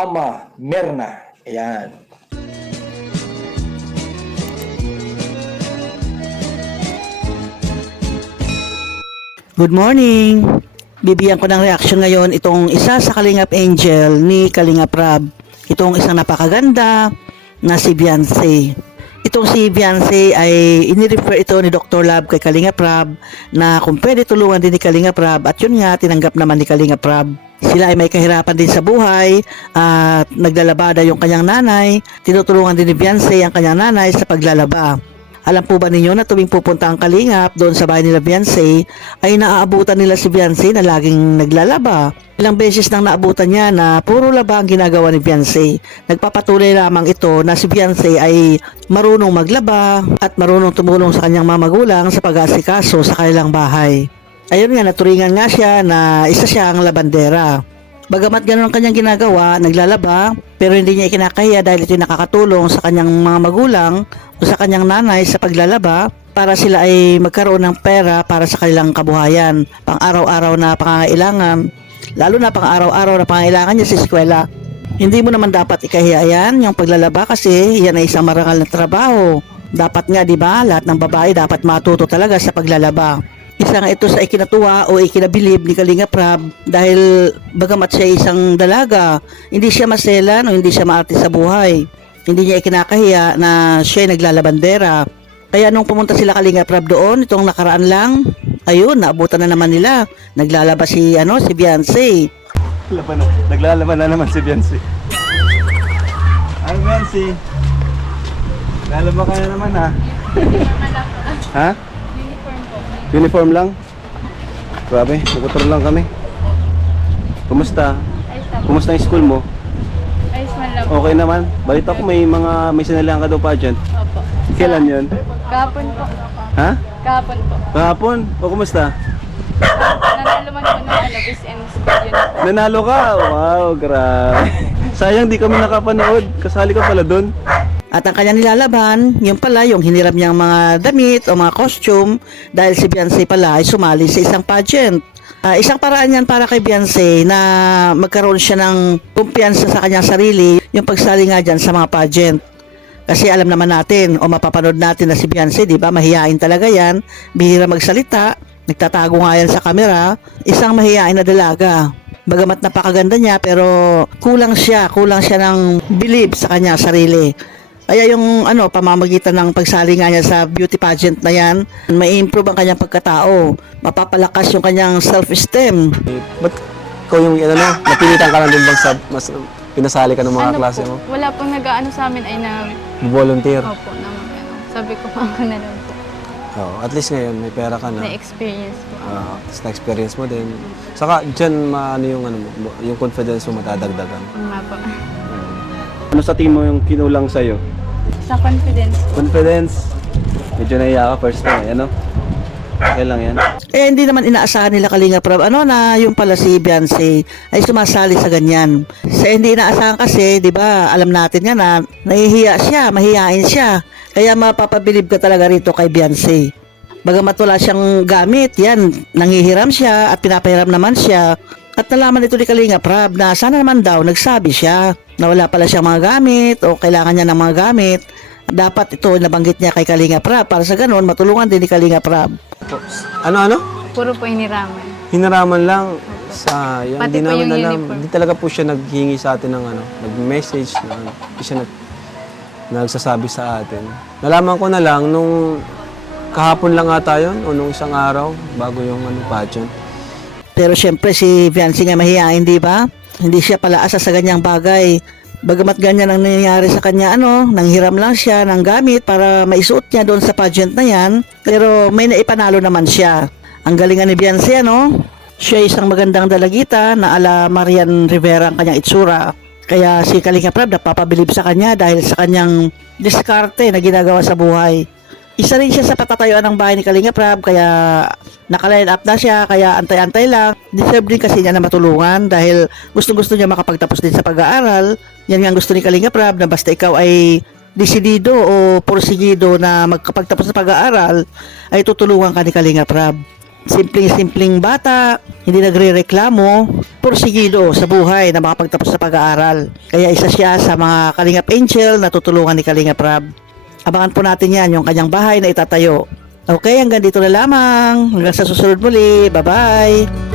Ama Mirna. Ayan. Good morning! Bibigyan ko ng reaction ngayon itong isa sa Kalingap Angel ni Kalingap Rab. Itong isang napakaganda na si Beyonce. Itong si Beyonce ay inirefer ito ni Dr. Love kay Kalingap Rab na kung pwede tulungan din ni Kalingap Rab, at yun nga, tinanggap naman ni Kalingap Rab. Sila ay may kahirapan din sa buhay at naglalabada yung kanyang nanay. Tinutulungan din ni Beyonce ang kanyang nanay sa paglalaba. Alam po ba ninyo na tuwing pupunta ang Kalingap doon sa bahay nila Beyonce ay naaabutan nila si Beyonce na laging naglalaba. Ilang beses nang naabutan niya na puro laba ang ginagawa ni Beyonce. Nagpapatuloy lamang ito na si Beyonce ay marunong maglaba at marunong tumulong sa kanyang mga magulang sa pag-aasikaso sa kanilang bahay. Ayun nga, naturingan nga siya na isa siyang labandera. Bagamat ganoon ang kanyang ginagawa, naglalaba, pero hindi niya ikinakahiya dahil ito nakakatulong sa kanyang mga magulang o sa kanyang nanay sa paglalaba para sila ay magkaroon ng pera para sa kanilang kabuhayan, pang araw-araw na pangangailangan, lalo na pang araw-araw na pangangailangan niya sa eskwela. Hindi mo naman dapat ikahiya yan, yung paglalaba, kasi yan ay isang marangal na trabaho. Dapat nga, di ba, lahat ng babae dapat matuto talaga sa paglalaba. Isa nga ito sa ikinatuwa o ikinabilib ni Kalingap Rab dahil bagamat siya isang dalaga, hindi siya maselan o hindi siya maarte sa buhay. Hindi niya ikinakahiya na siya ay naglalabandera. Kaya nung pumunta sila Kalingap Rab doon, itong nakaraan lang, ayun, naabutan na naman nila. Naglalaba si Beyonce. Naglalaban na naman si Beyonce. Ay, Beyonce. Lalaba ka na naman, ha? Ha? Uniform lang? Grabe, naguturo lang kami. Kumusta? Kumusta yung school mo? Ayos man lang. Okay naman. Balita ko may sinalihan ka daw pageant. Opo. Kailan yun? Kahapon po. Ha? Kahapon po. Kahapon? O kumusta? Nanalo man po ng Miss and School Uniform. Nanalo ka? Wow, grabe. Sayang di kami nakapanood. Kasali ka pala doon. At ang kanyang nilalaban, yung pala yung hiniram niyang mga damit o mga costume dahil si Beyonce pala ay sumali sa isang pageant. Isang paraan yan para kay Beyonce na magkaroon siya ng kumpiyansa sa kanyang sarili, yung pagsali nga dyan sa mga pageant. Kasi alam naman natin o mapapanood natin na si Beyonce, di ba, mahihain talaga yan, bihira magsalita, nagtatago nga yan sa camera, isang mahihain na dalaga. Bagamat napakaganda niya pero kulang siya ng believe sa kanya sarili. Kaya yung pamamagitan ng pagsali nga niya sa beauty pageant na yan, may improve ang kanyang pagkatao, mapapalakas yung kanyang self-esteem. Ba't ikaw yung napilitan ka lang din bang mas pinasali ka ng mga klase mo? Wala pong nag-aano sa amin ay na... Volunteer? Opo, naman. Sabi ko pa ako na lang po. Oh, at least ngayon may pera ka na. Na-experience po. Tapos na-experience mo din. Saka dyan yung confidence mo matadagdagan. Nga po. Ano sa tingin mo yung kinulang sa'yo? Sa confidence po. Confidence. Medyo naiya ka first time, ano? Okay lang yan. Hindi naman inaasahan nila Kalingap Rab na yung pala si Beyonce ay sumasali sa ganyan. Hindi inaasahan kasi, di ba, alam natin nga na nahihiya siya, mahihain siya. Kaya mapapabilib ka talaga rito kay Beyonce. Bagamat wala siyang gamit, yan, nanghihiram siya at pinapahiram naman siya. At nalaman ito ni Kalingap Rab na sana naman daw nagsabi siya na wala pala siyang mga gamit o kailangan niya ng mga gamit. Dapat ito nabanggit niya kay Kalingap Rab para sa ganun matulungan din ni Kalingap Rab. Ano? Puro po hiniraman. Hinaraman lang. Sayang. Pati Hindi po namin yung alam. uniform. Hindi talaga po siya naghingi sa atin ng nag-message na hindi siya nagsasabi sa atin. Nalaman ko na lang nung kahapon lang ata yun o nung isang araw bago yung pageant. Pero syempre si Beyonce nga mahihain, di ba? Hindi siya palaasa sa ganyang bagay. Bagamat ganyan ang nangyayari sa kanya, nanghiram lang siya ng gamit para maisuot niya doon sa pageant na yan. Pero may naipanalo naman siya. Ang galingan ni Beyonce, siya isang magandang dalagita na ala Marian Rivera ang kanyang itsura. Kaya si Kalingap Rab napapabilib sa kanya dahil sa kanyang diskarte na ginagawa sa buhay. Isa rin siya sa patatayuan ng bahay ni Kalingap Rab, kaya naka-line up na siya, kaya antay-antay lang. Deserve din kasi niya na matulungan dahil gustong-gusto niya makapagtapos din sa pag-aaral. Yan nga ang gusto ni Kalingap Rab, na basta ikaw ay desidido o porsigido na magkapagtapos sa pag-aaral, ay tutulungan ka ni Kalingap Rab. simpleng bata, hindi nagre-reklamo, porsigido sa buhay na makapagtapos sa pag-aaral. Kaya isa siya sa mga Kalingap Angel na tutulungan ni Kalingap Rab. Abangan po natin yan, yung kanyang bahay na itatayo. Okay, hanggang dito na lamang. Hanggang sa susunod muli. Bye-bye!